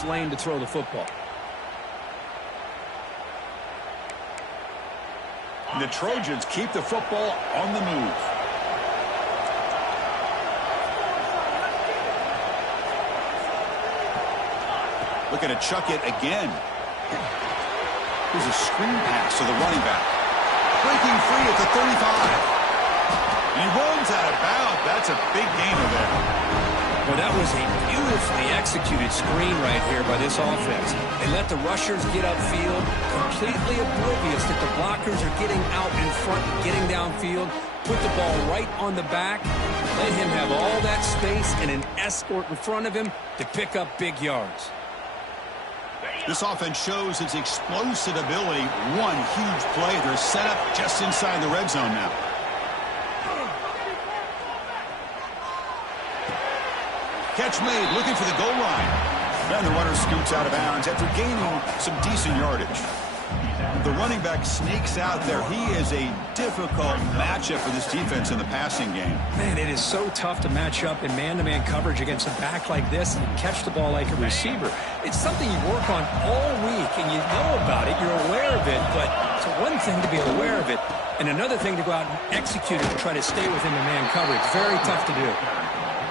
nice lane to throw the football. The Trojans keep the football on the move. Looking to chuck it again. Here's a screen pass to the running back. Breaking free at the 35. And he runs out of bounds. That's a big gainer there. Well, that was a beautifully executed screen right here by this offense. They let the rushers get upfield, completely oblivious that the blockers are getting out in front and getting downfield. Put the ball right on the back. Let him have all that space and an escort in front of him to pick up big yards. This offense shows its explosive ability. One huge play. They're set up just inside the red zone now. Catch made, looking for the goal line. And the runner scoots out of bounds after gaining some decent yardage. The running back sneaks out there. He is a difficult matchup for this defense in the passing game. Man, it is so tough to match up in man-to-man coverage against a back like this and catch the ball like a receiver. It's something you work on all week, and you know about it. You're aware of it, but it's one thing to be aware of it, and another thing to go out and execute it and try to stay within the man coverage. Very tough to do.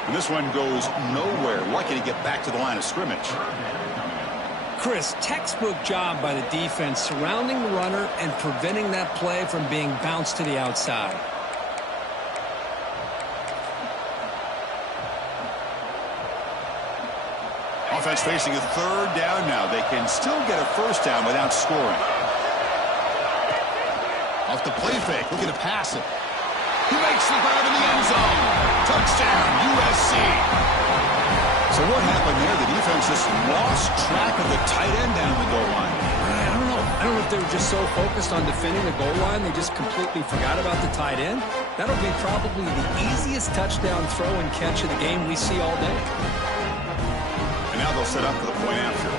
And this one goes nowhere. Lucky to get back to the line of scrimmage. Chris, textbook job by the defense surrounding the runner and preventing that play from being bounced to the outside. Offense facing a third down now. They can still get a first down without scoring. Off the play fake, looking to pass it. He makes the grab in the end zone. Touchdown, USC. So what happened there? The defense just lost track of the tight end down the goal line. I don't know if they were just so focused on defending the goal line they just completely forgot about the tight end. That'll be probably the easiest touchdown throw and catch of the game we see all day. And now they'll set up for the point after.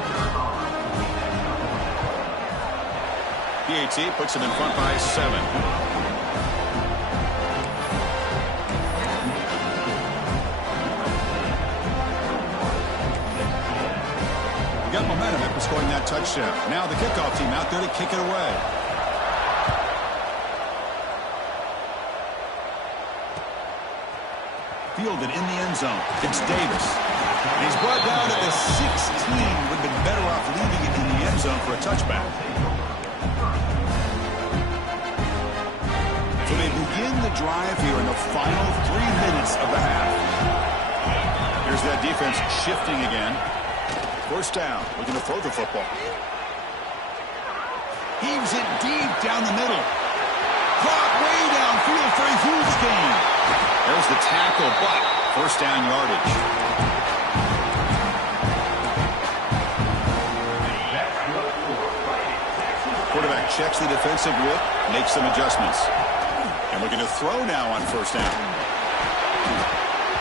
PAT puts him in front by 7. Got momentum after scoring that touchdown. Now the kickoff team out there to kick it away. Fielded in the end zone. It's Davis. And he's brought down at the 16. Would have been better off leaving it in the end zone for a touchback. So they begin the drive here in the final 3 minutes of the half. Here's that defense shifting again. First down, looking to throw the football. Heaves it deep down the middle. Caught way downfield for a huge gain. There's the tackle, but first down yardage. Quarterback checks the defensive look, makes some adjustments. And looking to throw now on first down.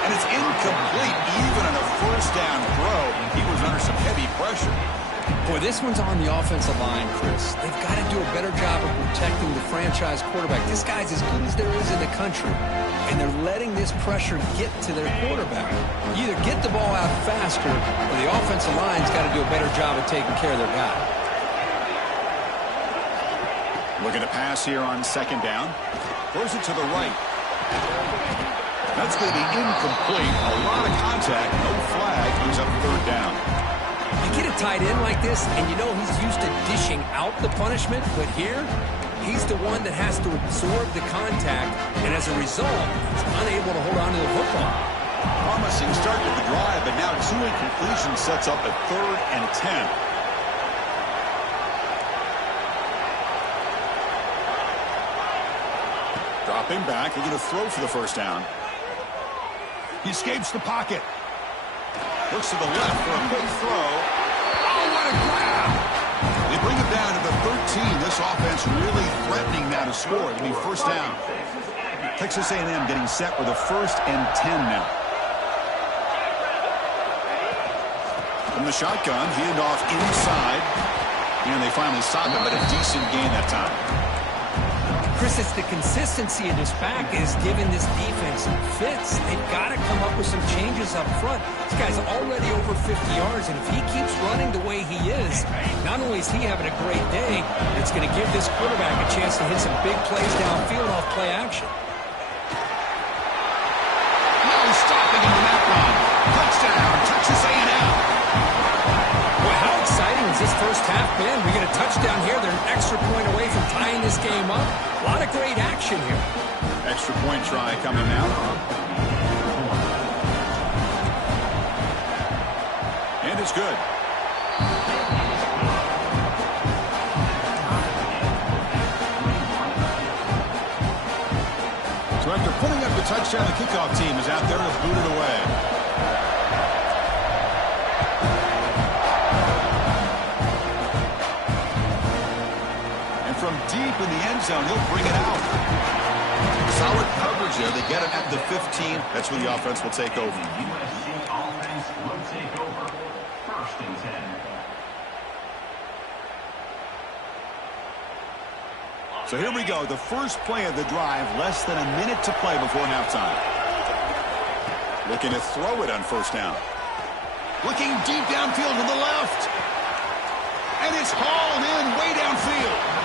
And it's incomplete. Even on a first down throw, he was under some heavy pressure. Boy, this one's on the offensive line, Chris. They've got to do a better job of protecting the franchise quarterback. This guy's as good as there is in the country, and they're letting this pressure get to their quarterback. You either get the ball out faster, or the offensive line's got to do a better job of taking care of their guy. Looking to pass here on second down. Throws it to the right. That's going to be incomplete. A lot of contact, no flag. Brings up third down. You get a tight end like this, and you know he's used to dishing out the punishment, but here, he's the one that has to absorb the contact, and as a result, he's unable to hold on to the football. Promising start to the drive, but now 2 incompletions sets up a 3rd and 10. Dropping back, looking to throw for the first down. He escapes the pocket. Looks to the left for a quick throw. Oh, what a grab! They bring him down to the 13. This offense really threatening now to score. It'll be first down. Texas A&M getting set with a 1st and 10 now. From the shotgun, hand off inside. And they finally stop him, but a decent gain that time. Chris, it's the consistency of this back is giving this defense fits. They've got to come up with some changes up front. This guy's already over 50 yards, and if he keeps running the way he is, not only is he having a great day, it's going to give this quarterback a chance to hit some big plays downfield off play action. No stopping him on that one. Touchdown, Texas A&M. Boy, how exciting has this first half been? We get a touchdown here. They're an extra point away from tying this game up. A lot of great action here. Extra point try coming now. And it's good. So after putting up the touchdown, the kickoff team is out there to boot it away. From deep in the end zone, he'll bring it out. Solid coverage there. They get it at the 15. That's where the offense will take over. USC offense will take over. 1st and 10. So here we go. The first play of the drive. Less than a minute to play before halftime. Looking to throw it on first down. Looking deep downfield to the left. And it's hauled in way downfield.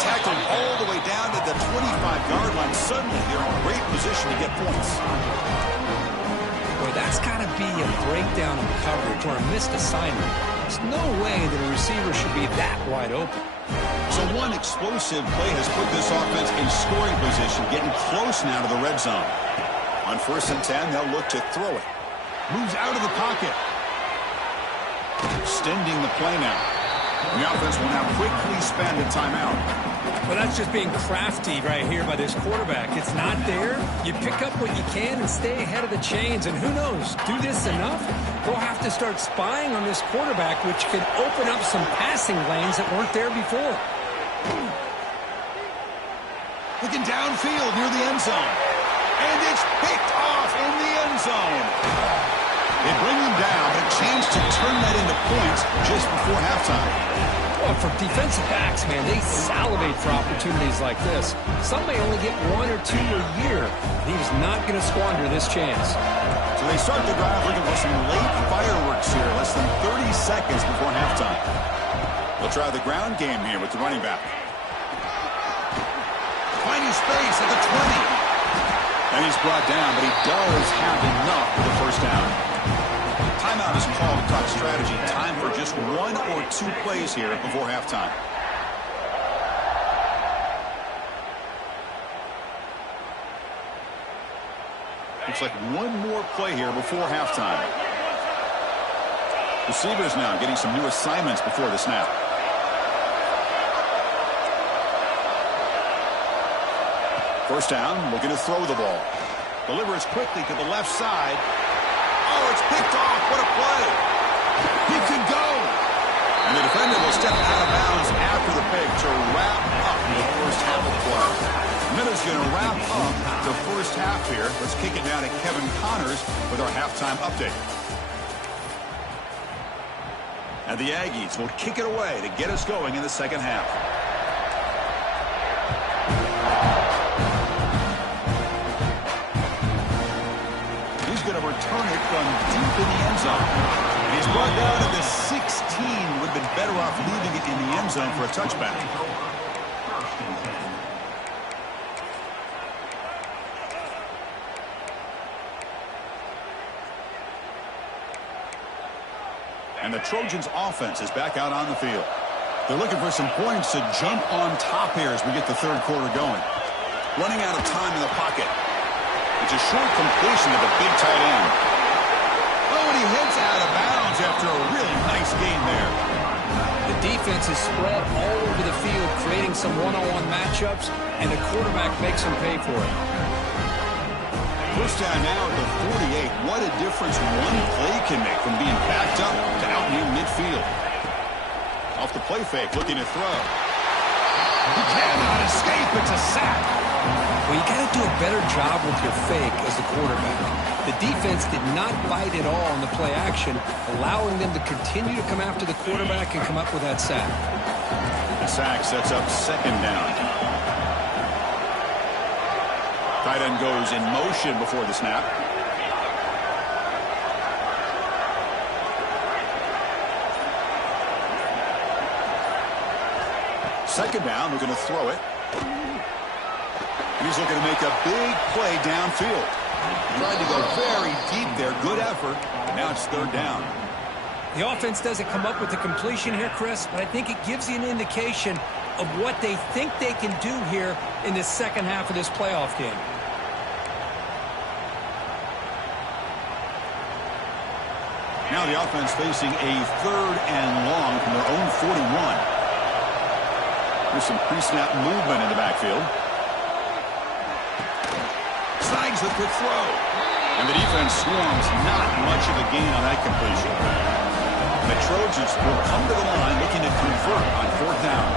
Tackled all the way down to the 25-yard line. Suddenly, they're in great position to get points. Boy, that's got to be a breakdown in coverage or a missed assignment. There's no way that a receiver should be that wide open. So one explosive play has put this offense in scoring position, getting close now to the red zone. On 1st and 10, they'll look to throw it. Moves out of the pocket. Extending the play now. The offense will now quickly spend a timeout. Well, that's just being crafty right here by this quarterback. It's not there. You pick up what you can and stay ahead of the chains. And who knows, do this enough, they'll have to start spying on this quarterback, which could open up some passing lanes that weren't there before. Looking downfield near the end zone. And it's picked off in the end zone. They bring them down, but a chance to turn that into points just before halftime. Well, for defensive backs, man, they salivate for opportunities like this. Some may only get 1 or 2 a year. He's not going to squander this chance. So they start the drive looking for some late fireworks here, less than 30 seconds before halftime. They'll try the ground game here with the running back. Finding space at the 20. And he's brought down, but he does have enough for the first down. Timeout is called to talk strategy. Time for just 1 or 2 plays here before halftime. Looks like 1 more play here before halftime. Receivers now getting some new assignments before the snap. First down, looking to throw the ball. Delivers quickly to the left side. Oh, it's picked off. What a play. He could go. And the defender will step out of bounds after the pick to wrap up the first half of play. Miller's going to wrap up the first half here. Let's kick it down to Kevin Connors with our halftime update. And the Aggies will kick it away to get us going in the second half. Return it from deep in the end zone. And he's brought down to the 16. Would have been better off leaving it in the end zone for a touchback. And the Trojans offense is back out on the field. They're looking for some points to jump on top here as we get the third quarter going. Running out of time in the pocket. It's a short completion to the big tight end. Oh, and he hits out of bounds after a really nice gain there. The defense is spread all over the field, creating some one-on-one matchups, and the quarterback makes them pay for it. First down now at the 48. What a difference one play can make from being backed up to out near midfield. Off the play fake, looking to throw. He cannot escape. It's a sack. Well, you got to do a better job with your fake as the quarterback. The defense did not bite at all on the play action, allowing them to continue to come after the quarterback and come up with that sack. The sack sets up second down. Tight end goes in motion before the snap. Second down, we're going to throw it. And he's looking to make a big play downfield. Tried to go very deep there. Good effort. Now it's third down. The offense doesn't come up with the completion here, Chris, but I think it gives you an indication of what they think they can do here in the second half of this playoff game. Now the offense facing a third and long from their own 41. There's some pre-snap movement in the backfield. Snags the quick throw. And the defense swarms. Not much of a gain on that completion. The Trojans will come to the line looking to convert on fourth down.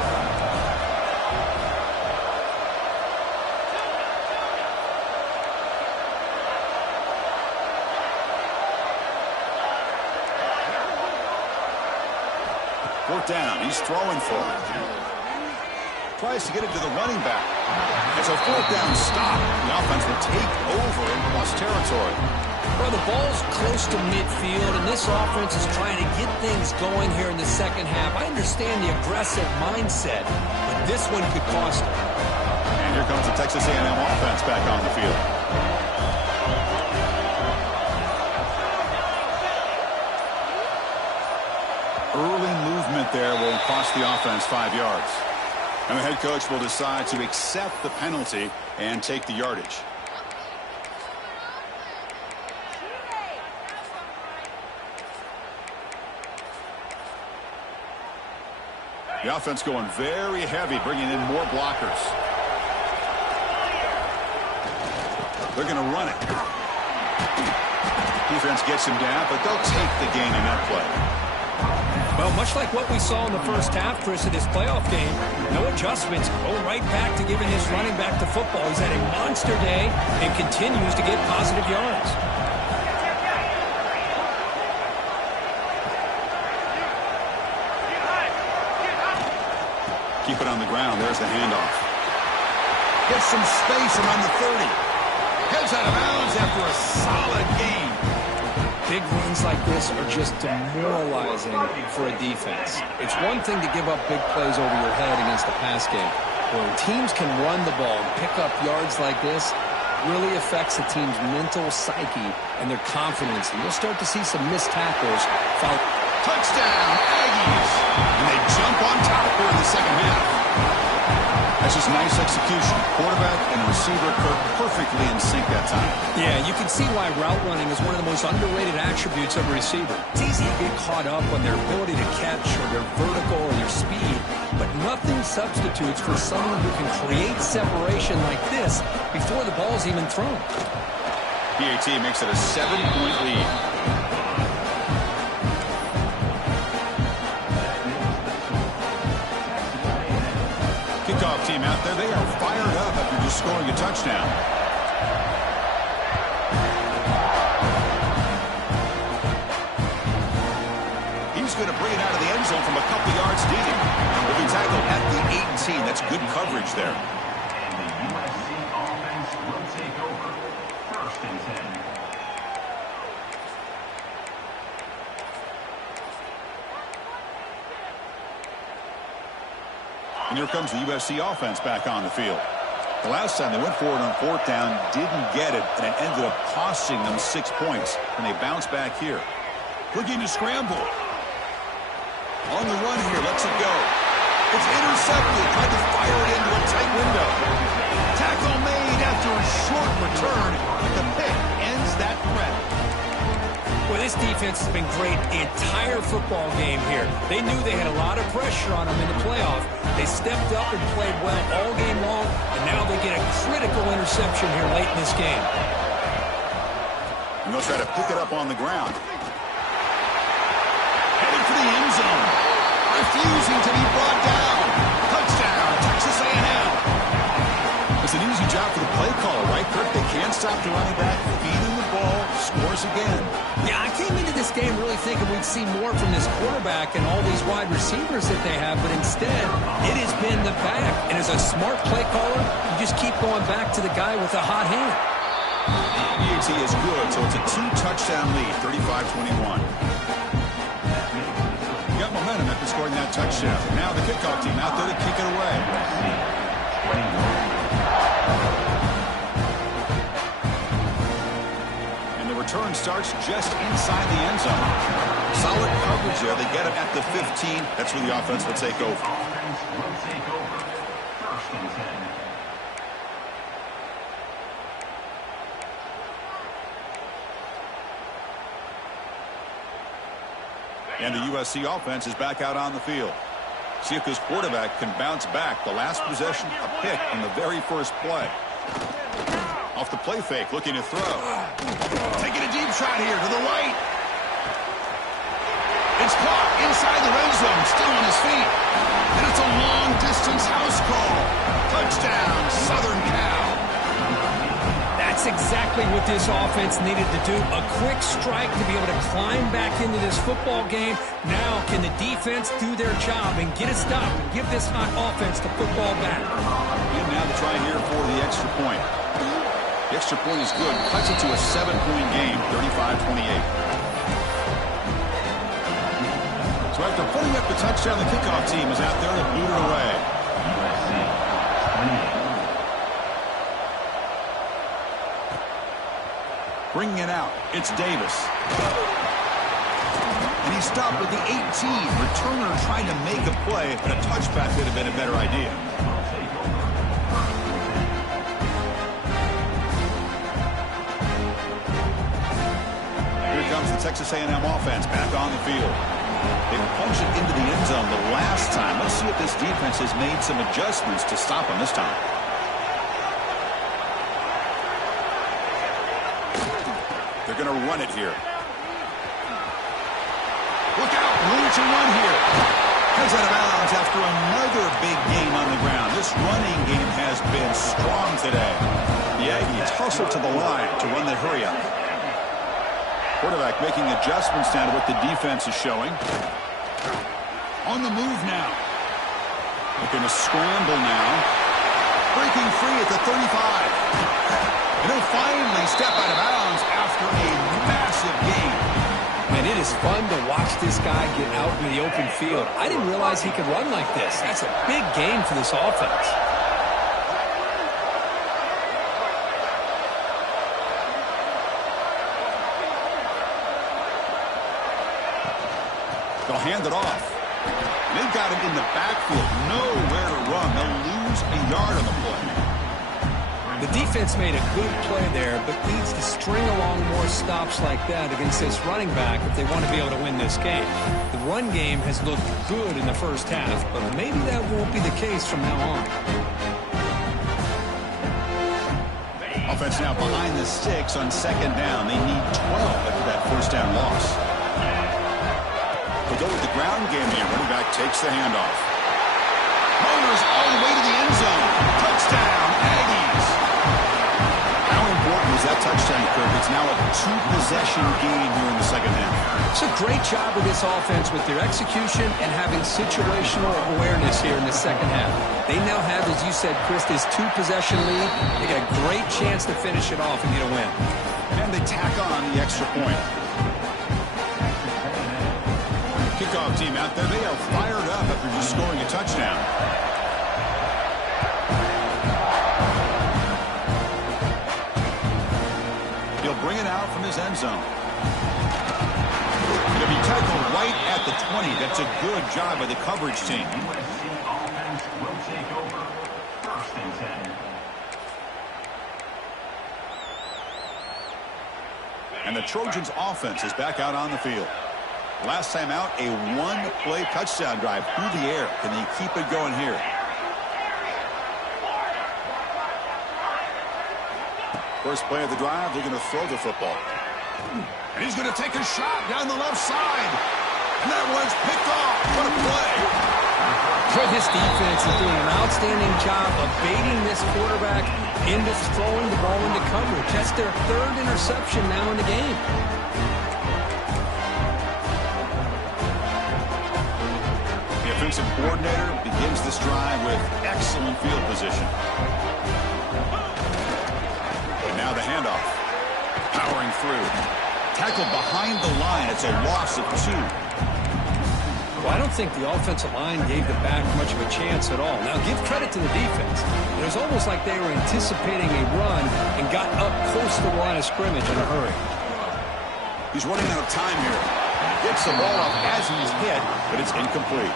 Fourth down. He's throwing for it. Tries to get it to the running back. It's a fourth down stop. The offense will take over in plus territory. Well, the ball's close to midfield, and this offense is trying to get things going here in the second half. I understand the aggressive mindset, but this one could cost them. And here comes the Texas A&M offense back on the field. Early movement there will cost the offense 5 yards. And the head coach will decide to accept the penalty and take the yardage. The offense going very heavy, bringing in more blockers. They're going to run it. Defense gets him down, but they'll take the gain in that play. Well, much like what we saw in the first half, Chris, of this playoff game, no adjustments. Go right back to giving his running back to football. He's had a monster day and continues to get positive yards. Keep it on the ground. There's the handoff. Gets some space around the 30. Heads out of bounds after a solid game. Big runs like this are just demoralizing for a defense. It's one thing to give up big plays over your head against the pass game. When teams can run the ball and pick up yards like this, really affects the team's mental psyche and their confidence. And you'll start to see some missed tackles. Touchdown, Aggies! And they jump on top here in the second half. That's just nice execution. Quarterback and receiver perfectly in sync that time. Yeah, you can see why route running is one of the most underrated attributes of a receiver. It's easy to get caught up on their ability to catch or their vertical or their speed, but nothing substitutes for someone who can create separation like this before the ball's even thrown. PAT makes it a 7-point lead. Kickoff team out there, they are fired up after just scoring a touchdown. He's going to bring it out of the end zone from a couple yards deep. He'll be tackled at the 18. That's good coverage there. And the USC offense will take over. First and 10. And here comes the USC offense back on the field. The last time they went forward on fourth down, didn't get it, and it ended up costing them 6 points. And they bounce back here. Looking to scramble. On the run here, lets it go. It's intercepted. Tried to fire it into a tight window. Tackle made after a short return. The pick ends that threat. Well, this defense has been great the entire football game here. They knew they had a lot of pressure on them in the playoff. They stepped up and played well all game long, and now they get a critical interception here late in this game. And they'll try to pick it up on the ground. Headed for the end zone. Refusing to be brought down. Touchdown, Texas A&M. It's an easy job for the play caller, right, Kirk? They can't stop the running back, feeding the ball, scores again. Yeah, I came into this game really thinking we'd see more from this quarterback and all these wide receivers that they have, but instead, it has been the back. And as a smart play caller, you just keep going back to the guy with a hot hand. The PAT is good, so it's a 2-touchdown lead, 35-21. You got momentum after scoring that touchdown. Now the kickoff team out there to kick it away. And the return starts just inside the end zone. Solid coverage there. They get him at the 15. That's where the offense will take over. Offense will take over. First and 10. And the USC offense is back out on the field. See if this quarterback can bounce back. The last possession, a pick on the very first play. Off the play fake, looking to throw. Taking a deep shot here to the right. It's caught inside the red zone, still on his feet. And it's a long-distance house call. Touchdown, Southern Cal. That's exactly what this offense needed to do. A quick strike to be able to climb back into this football game. Now can the defense do their job and get a stop and give this hot offense the football back? And now to try here for the extra point. The extra point is good. Cuts it to a 7-point game, 35-28. So after putting up the touchdown, the kickoff team is out there to boot it away. Bringing it out, it's Davis. And he's stopped at the 18. Returner trying to make a play, but a touchback would have been a better idea. Here comes the Texas A&M offense back on the field. They punched it into the end zone the last time. Let's see if this defense has made some adjustments to stop them this time. They're going to run it here. Look out, room to run here. Comes out of bounds after another big game on the ground. This running game has been strong today. The Aggies hustle to the line to run the hurry up. Quarterback making adjustments down to what the defense is showing. On the move now. Looking to scramble now. Breaking free at the 35. And he'll finally step out of bounds after a massive game. Man, it is fun to watch this guy get out in the open field. I didn't realize he could run like this. That's a big game for this offense. They'll hand it off. They've got him in the backfield. Nowhere to run. They'll lose a yard on the play. The defense made a good play there, but needs to string along more stops like that against this running back if they want to be able to win this game. The run game has looked good in the first half, but maybe that won't be the case from now on. Offense now behind the sticks on second down. They need 12 after that first down loss. They go with the ground game here. Running back takes the handoff. Motors all the way to the end zone. Touchdown, Aggies. How important is that touchdown, Kirk? It's now a 2-possession game here in the second half. It's a great job of this offense with their execution and having situational awareness here in the second half. They now have, as you said, Chris, this 2-possession lead. They got a great chance to finish it off and get a win. And they tack on the extra point. Kickoff team out there, they are fired up after just scoring a touchdown. He'll bring it out from his end zone. He'll be tackled right at the 20. That's a good job by the coverage team. USC offense will take over. First and 10. And the Trojans offense is back out on the field. Last time out, a 1-play touchdown drive through the air. Can they keep it going here? First play of the drive, they're going to throw the football. And he's going to take a shot down the left side. And that one's picked off. What a play. This defense is doing an outstanding job of baiting this quarterback into throwing the ball into coverage. That's their 3rd interception now in the game. defensive coordinator begins this drive with excellent field position. And now the handoff. Powering through. Tackled behind the line. It's a loss of 2. Well, I don't think the offensive line gave the back much of a chance at all. Now, give credit to the defense. It was almost like they were anticipating a run and got up close to the line of scrimmage in a hurry. He's running out of time here. Gets the ball up as he's hit, but it's incomplete.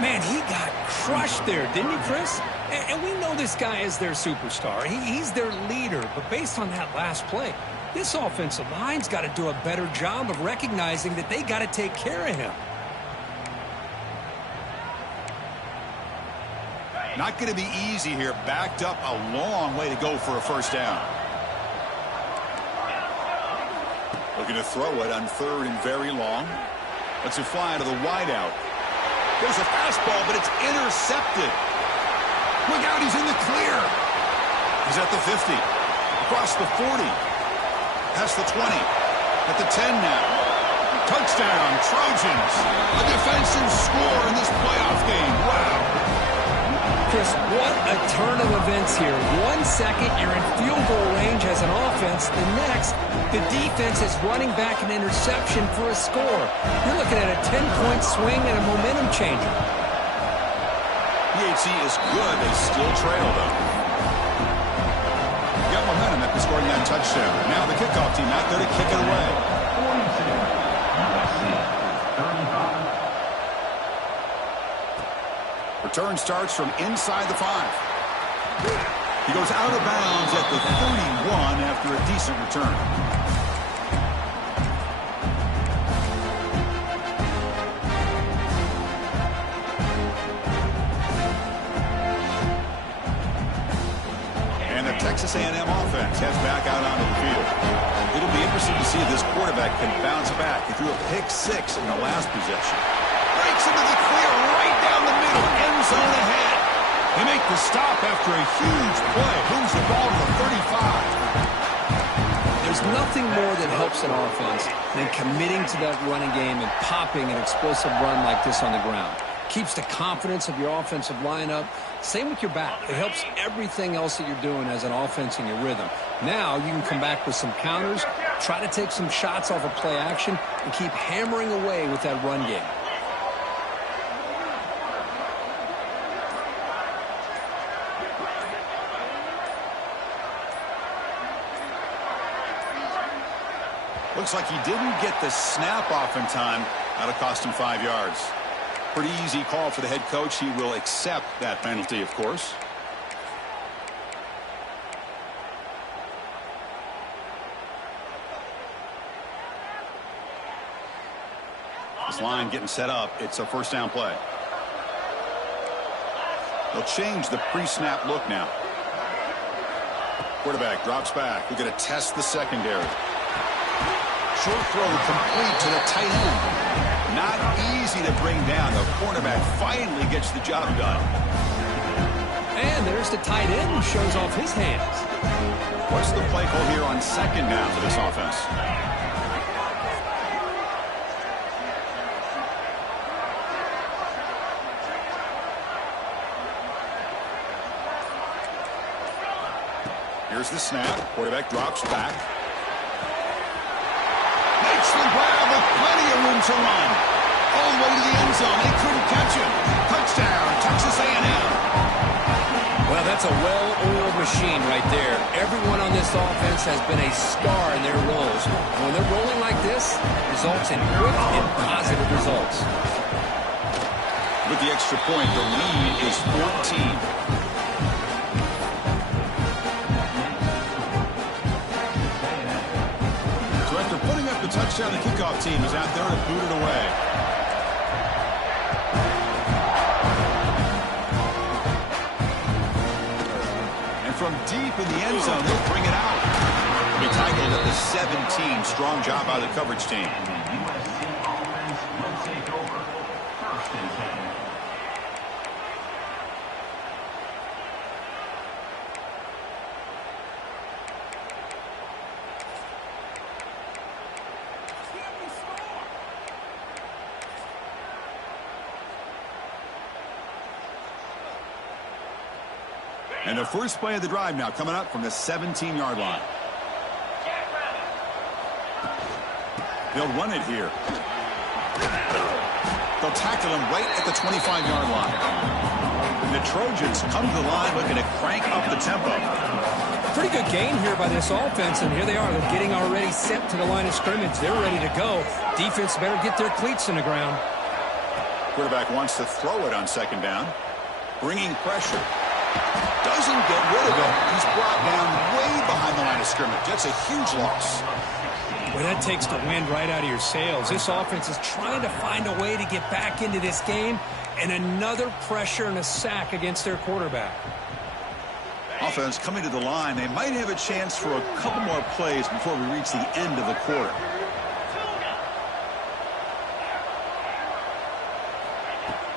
Man, he got crushed there, didn't he, Chris? And we know this guy is their superstar. He's their leader. But based on that last play, this offensive line's got to do a better job of recognizing that they got to take care of him. Not going to be easy here. Backed up a long way to go for a first down. Looking to throw it on 3rd and very long. Lets it fly to the wideout. There's a fastball, but it's intercepted. Look out, he's in the clear. He's at the 50. Across the 40. Past the 20. At the 10 now. Touchdown, Trojans. A defensive score in this playoff game. Wow. Chris, what a turn of events here. 1 second, you're in field goal range as an offense. The next, the defense is running back an interception for a score. You're looking at a 10-point swing and a momentum changer. PHC is good. They still trail, though. Got momentum after scoring that touchdown. Now the kickoff team out there to kick it away. USC 35. Return starts from inside the 5. He goes out of bounds at the 31 after a decent return. And the Texas A&M offense heads back out onto the field. It'll be interesting to see if this quarterback can bounce back. He threw a pick 6 in the last possession. Breaks into the clear right down the middle. End zone ahead. They make the stop after a huge play. Moves the ball to the 35. There's nothing more that helps an offense than committing to that running game and popping an explosive run like this on the ground. Keeps the confidence of your offensive lineup. Same with your back. It helps everything else that you're doing as an offense in your rhythm. Now you can come back with some counters, try to take some shots off of play action, and keep hammering away with that run game. Looks like he didn't get the snap off in time. That'll cost him 5 yards. Pretty easy call for the head coach. He will accept that penalty, of course. This line getting set up. It's a first down play. They'll change the pre-snap look now. Quarterback drops back. We're going to test the secondary. Short throw complete to the tight end. Not easy to bring down. The cornerback finally gets the job done. And there's the tight end who shows off his hands. What's the play call here on second down for this offense? Here's the snap. Quarterback drops back. Makes the grab with plenty of room to run. All the way to the end zone. They couldn't catch him. Touchdown, Texas A&M. Well, that's a well-oiled machine right there. Everyone on this offense has been a star in their roles. When they're rolling like this, results in quick and positive results. With the extra point, the lead is 14. Putting up the touchdown, the kickoff team is out there to boot it away. And from deep in the end zone, they'll bring it out. Be tackled at the 17. Strong job by the coverage team. USC offense will take over. First and 10. And the first play of the drive now coming up from the 17-yard line. They'll run it here. They'll tackle him right at the 25-yard line. And the Trojans come to the line looking to crank up the tempo. Pretty good gain here by this offense, and here they are. They're getting already sent to the line of scrimmage. They're ready to go. Defense better get their cleats in the ground. Quarterback wants to throw it on second down. Bringing pressure. Doesn't get rid of it. He's brought down way behind the line of scrimmage. That's a huge loss. Well, that takes the wind right out of your sails. This offense is trying to find a way to get back into this game, and another pressure and a sack against their quarterback. Offense coming to the line. They might have a chance for a couple more plays before we reach the end of the quarter.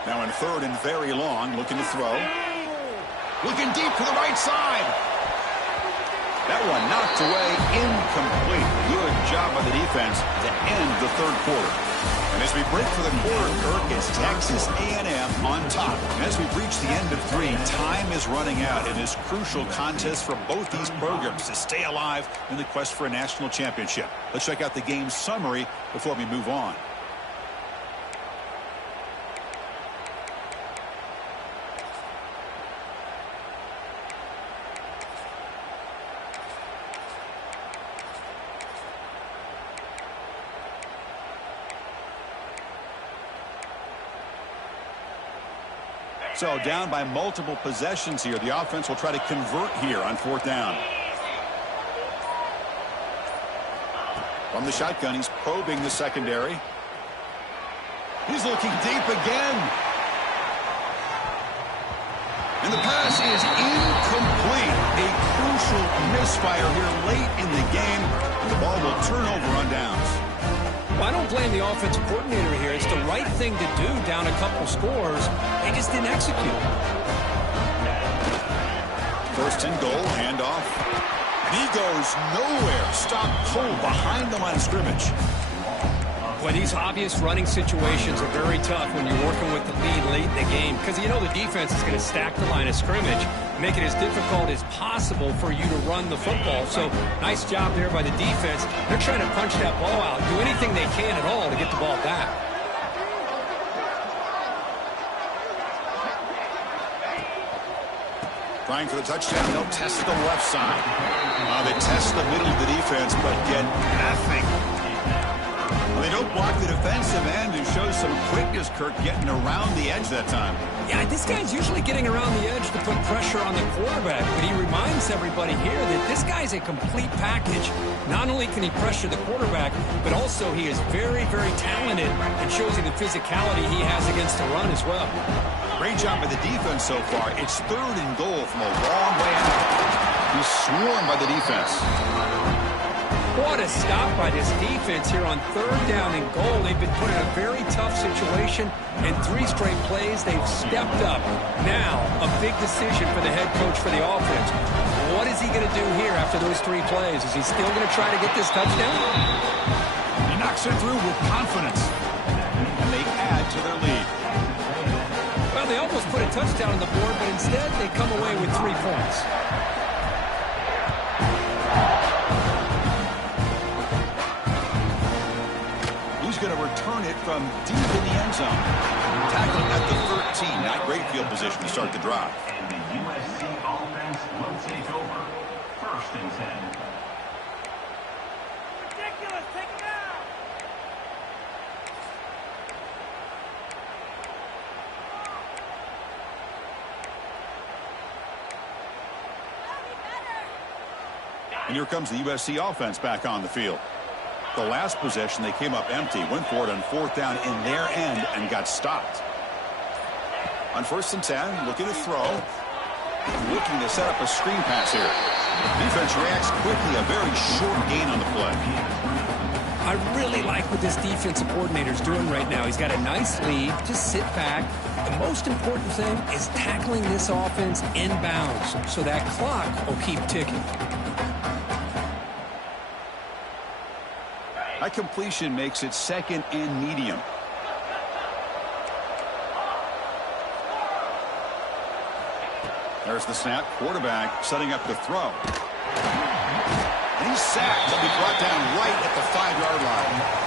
Now in third and very long, looking to throw. Looking deep to the right side. That one knocked away, incomplete. Good job by the defense to end the third quarter. And as we break for the quarter, Kirk, it's Texas A&M on top. And as we've reached the end of three, time is running out in this crucial contest for both these programs to stay alive in the quest for a national championship. Let's check out the game summary before we move on. So down by multiple possessions here. The offense will try to convert here on fourth down. From the shotgun, he's probing the secondary. He's looking deep again. And the pass is incomplete. A crucial misfire here late in the game. And the ball will turn over on downs. Well, I don't blame the offensive coordinator here. It's the right thing to do down a couple scores. They just didn't execute. First and goal, handoff. And he goes nowhere. Stop cold behind the line of scrimmage. Well, these obvious running situations are very tough when you're working with the lead late in the game, because you know the defense is going to stack the line of scrimmage, make it as difficult as possible for you to run the football. So nice job there by the defense. They're trying to punch that ball out, do anything they can at all to get the ball back. Trying for the touchdown. They'll test the left side. They test the middle of the defense, but get nothing. Well, they don't block the defensive end, who shows some quickness, Kirk, getting around the edge that time. Yeah, this guy's usually getting around the edge to put pressure on the quarterback, but he reminds everybody here that this guy's a complete package. Not only can he pressure the quarterback, but also he is very, very talented and shows you the physicality he has against the run as well. Great job by the defense so far. It's third and goal from a long way out. He's swarmed by the defense. What a stop by this defense here on third down and goal. They've been put in a very tough situation, and 3 straight plays, they've stepped up. Now, a big decision for the head coach for the offense. What is he going to do here after those 3 plays? Is he still going to try to get this touchdown? He knocks it through with confidence, and they add to their lead. Well, they almost put a touchdown on the board, but instead they come away with 3 points. He's going to return it from deep in the end zone. Tackled at the 13. Not great field position to start the drive. And the USC offense will take over. First and 10. Ridiculous! Take it out! And here comes the USC offense back on the field. The last possession, they came up empty, went for it on fourth down in their end and got stopped. On first and 10, looking to throw. Looking to set up a screen pass here. Defense reacts quickly, a very short gain on the play. I really like what this defensive coordinator is doing right now. He's got a nice lead. Just sit back. The most important thing is tackling this offense inbounds so that clock will keep ticking. That completion makes it second and medium. There's the snap. Quarterback setting up the throw. And he's sacked. He'll be brought down right at the 5-yard line.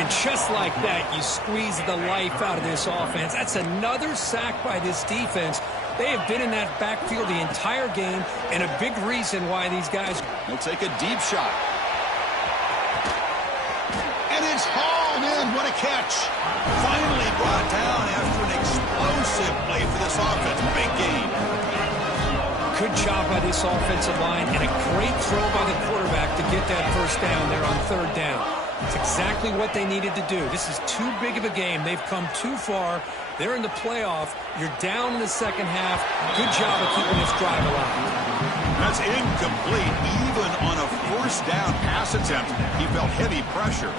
And just like that, you squeeze the life out of this offense. That's another sack by this defense. They have been in that backfield the entire game, and a big reason why these guys... He'll take a deep shot. And it's hauled in. What a catch. Finally brought down after an explosive play for this offense. Big gain. Good job by this offensive line, and a great throw by the quarterback to get that first down there on 3rd down. It's exactly what they needed to do. This is too big of a game. They've come too far. They're in the playoff. You're down in the second half. Good job of keeping this drive alive. That's incomplete. Even on a 1st down pass attempt, he felt heavy pressure.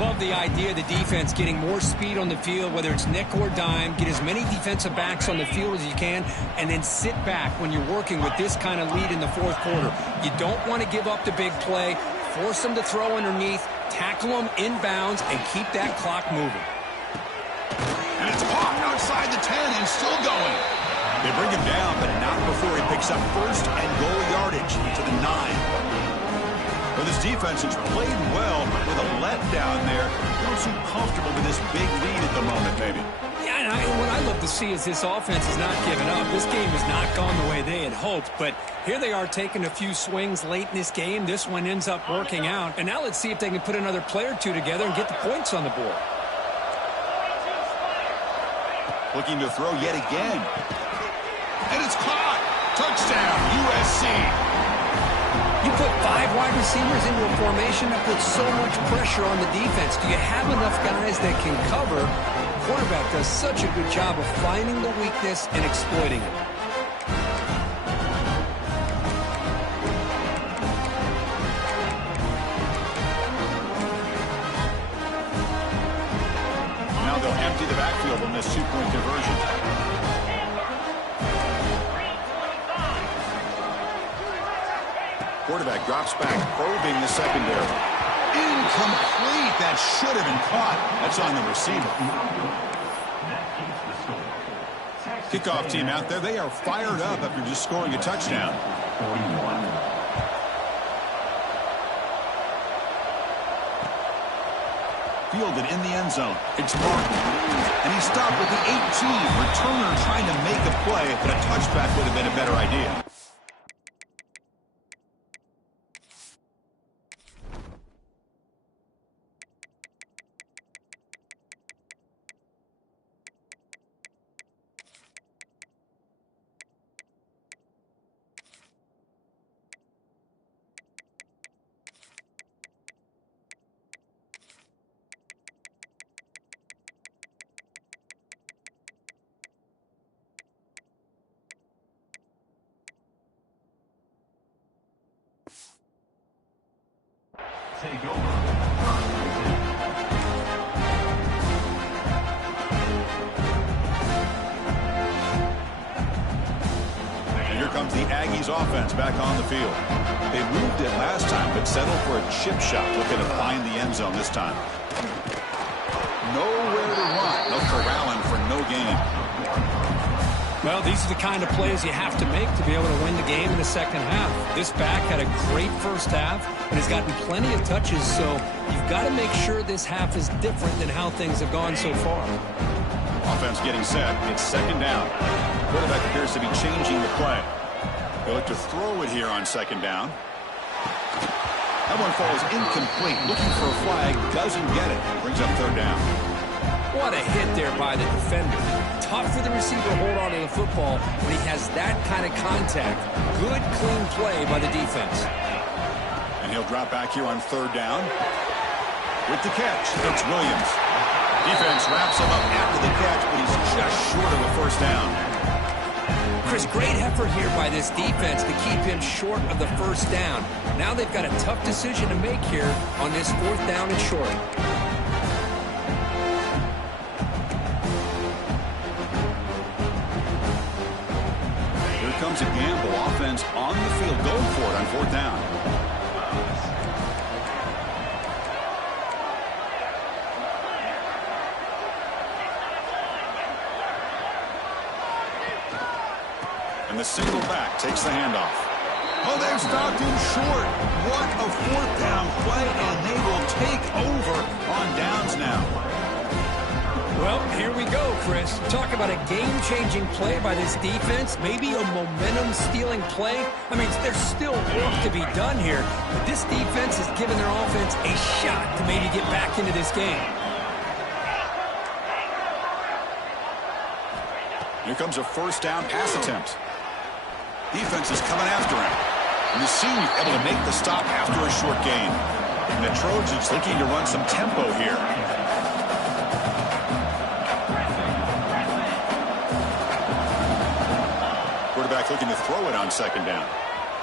Love the idea of the defense getting more speed on the field, whether it's nickel or dime. Get as many defensive backs on the field as you can, and then sit back when you're working with this kind of lead in the 4th quarter. You don't want to give up the big play. Force them to throw underneath, tackle them inbounds, and keep that clock moving. And it's popped outside the 10 and still going. They bring him down, but not before he picks up 1st and goal yardage to the 9. Well, this defense has played well with a letdown there. Don't seem comfortable with this big lead at the moment, maybe. Yeah, and what I love to see is this offense is not giving up. This game has not gone the way they had hoped, but here they are taking a few swings late in this game. This one ends up working out, and now let's see if they can put another play or two together and get the points on the board. Looking to throw yet again. And it's caught. Touchdown, USC. You put 5 wide receivers into a formation that puts so much pressure on the defense. Do you have enough guys that can cover? The quarterback does such a good job of finding the weakness and exploiting it. Now they'll empty the backfield on this 2-point conversion. Quarterback drops back, probing the secondary. Incomplete. That should have been caught. That's on the receiver. Kickoff team out there. They are fired up after just scoring a touchdown. Fielded in the end zone. It's Martin. And he stopped with the 18. Returner trying to make a play, but a touchback would have been a better idea. Take over. And here comes the Aggies offense back on the field. They moved it last time, but settled for a chip shot, looking to find the end zone this time. Nowhere to run. No corralling for no gain. Well, these are the kind of plays you have to make to be able to win the game in the second half. This back had a great first half and has gotten plenty of touches, so you've got to make sure this half is different than how things have gone so far. Offense getting set. It's 2nd down. Quarterback appears to be changing the play. They look to throw it here on 2nd down. That one falls incomplete. Looking for a flag. Doesn't get it. Brings up 3rd down. What a hit there by the defender. Tough for the receiver to hold on to the football when he has that kind of contact. Good, clean play by the defense. And he'll drop back here on 3rd down. With the catch, it's Williams. Defense wraps him up after the catch, but he's just short of a 1st down. Chris, great effort here by this defense to keep him short of the 1st down. Now they've got a tough decision to make here on this 4th down and short. Comes a gamble. Offense on the field, going for it on 4th down. And the single back takes the handoff. Oh, they've stopped him short. What a fourth down play, and they will take over on downs now. Well, here we go, Chris. Talk about a game-changing play by this defense. Maybe a momentum-stealing play. I mean, there's still work to be done here, but this defense has given their offense a shot to maybe get back into this game. Here comes a first down pass attempt. Defense is coming after him. And the senior able to make the stop after a short gain. And the Trojans looking to run some tempo here. Quarterback looking to throw it on second down.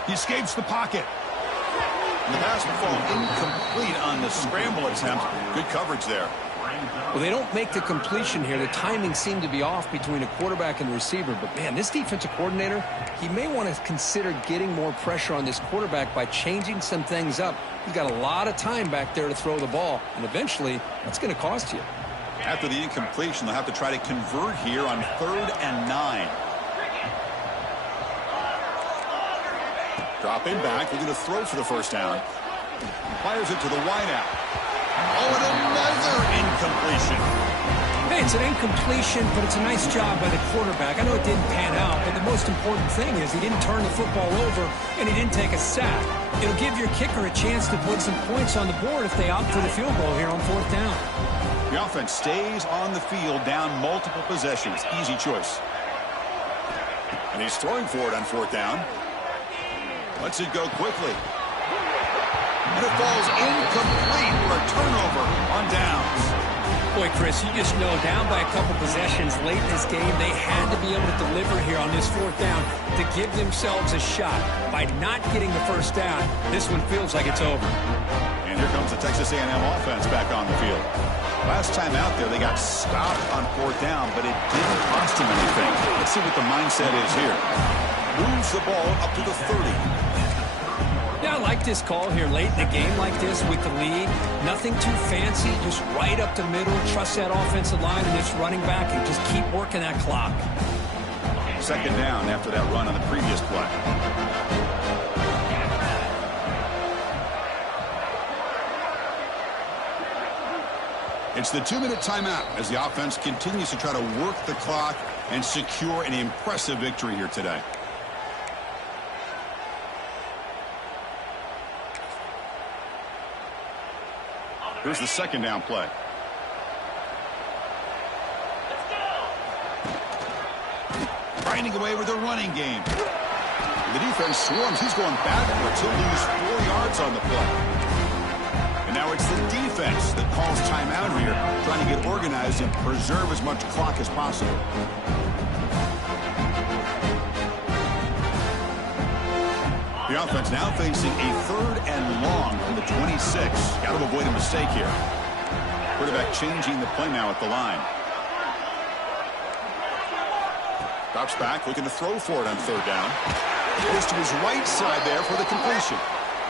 He escapes the pocket. And the pass will fall incomplete on the scramble attempt. Good coverage there. Well, they don't make the completion here. The timing seemed to be off between a quarterback and the receiver. But, man, this defensive coordinator, he may want to consider getting more pressure on this quarterback by changing some things up. He's got a lot of time back there to throw the ball, and eventually that's going to cost you. After the incompletion, they'll have to try to convert here on 3rd and 9. Dropping back, looking to throw for the first down. Fires it to the wideout. Oh, and another incompletion. Hey, it's an incompletion, but it's a nice job by the quarterback. I know it didn't pan out, but the most important thing is he didn't turn the football over and he didn't take a sack. It'll give your kicker a chance to put some points on the board if they opt for the field goal here on 4th down. The offense stays on the field, down multiple possessions. Easy choice. And he's throwing for it on 4th down. Lets it go quickly. And it falls incomplete for a turnover on downs. Boy, Chris, you just know down by a couple possessions late in this game, they had to be able to deliver here on this 4th down to give themselves a shot. By not getting the first down, this one feels like it's over. And here comes the Texas A&M offense back on the field. Last time out there, they got stopped on 4th down, but it didn't cost them anything. Let's see what the mindset is here. Moves the ball up to the 30. Yeah, I like this call here late in the game like this with the lead. Nothing too fancy, just right up the middle. Trust that offensive line and this running back and just keep working that clock. Second down after that run on the previous play. It's the 2-minute timeout as the offense continues to try to work the clock and secure an impressive victory here today. Here's the second down play. Grinding away with a running game. The defense swarms. He's going backwards. He'll lose 4 yards on the play. And now it's the defense that calls timeout here, trying to get organized and preserve as much clock as possible. The offense now facing a 3rd and long from the 26. Got to avoid a mistake here. Quarterback changing the play now at the line. Drops back, looking to throw for it on 3rd down. Goes to his right side there for the completion.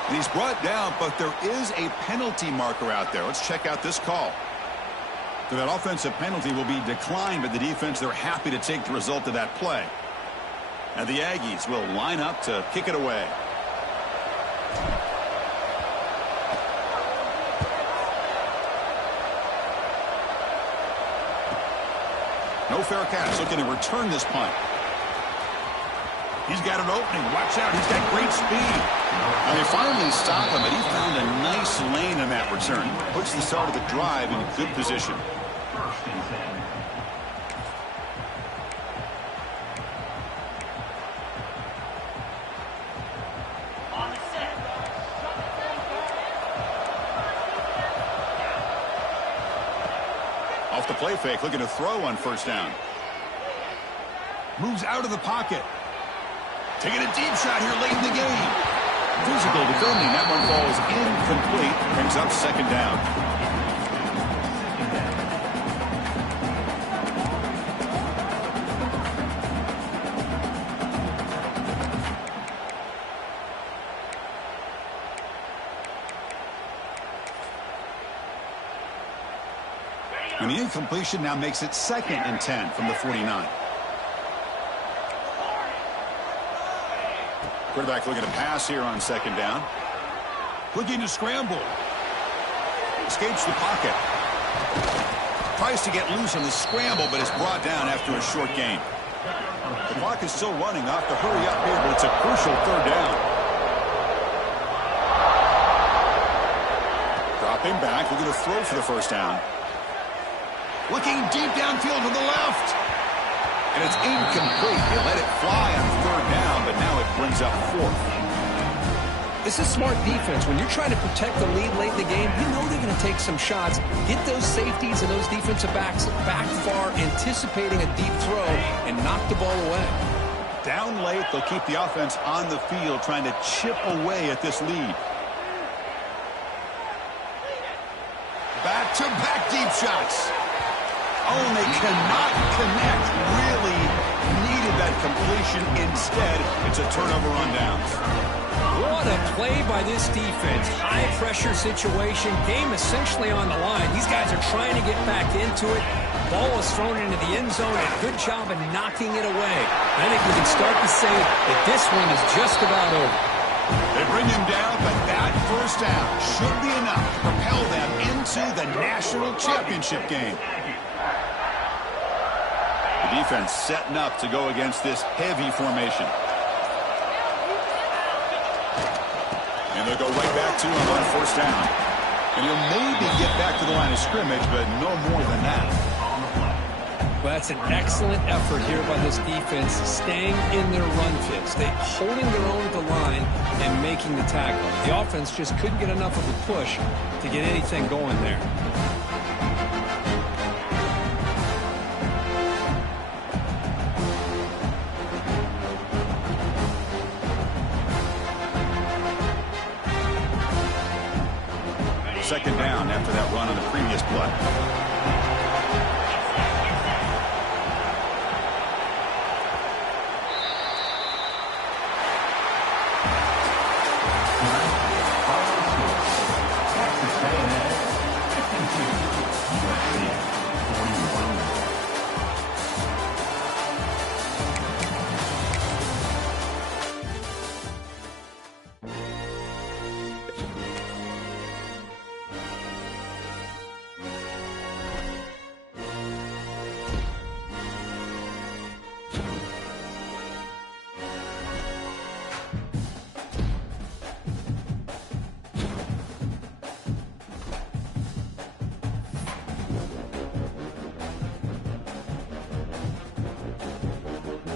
And he's brought down, but there is a penalty marker out there. Let's check out this call. So that offensive penalty will be declined by the defense. They're happy to take the result of that play. And the Aggies will line up to kick it away. No fair catch. Looking to return this punt. He's got an opening. Watch out. He's got great speed. Now they finally stop him, but he found a nice lane in that return. Puts the start of the drive in good position. First and 10. Off the play fake, looking to throw on 1st down. Moves out of the pocket. Taking a deep shot here late in the game. Physical defending. That one falls incomplete. Brings up 2nd down. And the incompletion now makes it 2nd and 10 from the 49. Quarterback looking to pass here on second down. Looking to scramble. Escapes the pocket. Tries to get loose on the scramble, but is brought down after a short gain. The clock is still running. They'll have to hurry up here, but it's a crucial third down. Dropping back, looking to throw for the first down. Looking deep downfield to the left. And it's incomplete. They let it fly on third down, but now it brings up fourth. This is smart defense. When you're trying to protect the lead late in the game, you know they're going to take some shots. Get those safeties and those defensive backs back far, anticipating a deep throw, and knock the ball away. Down late, they'll keep the offense on the field, trying to chip away at this lead. Back-to-back deep shots. Oh, and they cannot connect. Really needed that completion. Instead, it's a turnover on downs. What a play by this defense. High-pressure situation. Game essentially on the line. These guys are trying to get back into it. Ball is thrown into the end zone. A good job of knocking it away. I think we can start to say that this one is just about over. They bring him down, but that first down should be enough to propel them into the national championship game. The defense setting up to go against this heavy formation. And they'll go right back to him on first down. And he'll maybe get back to the line of scrimmage, but no more than that. Well, that's an excellent effort here by this defense, staying in their run fits. They holding their own at the line and making the tackle. The offense just couldn't get enough of a push to get anything going there. Second down after that run on the previous play.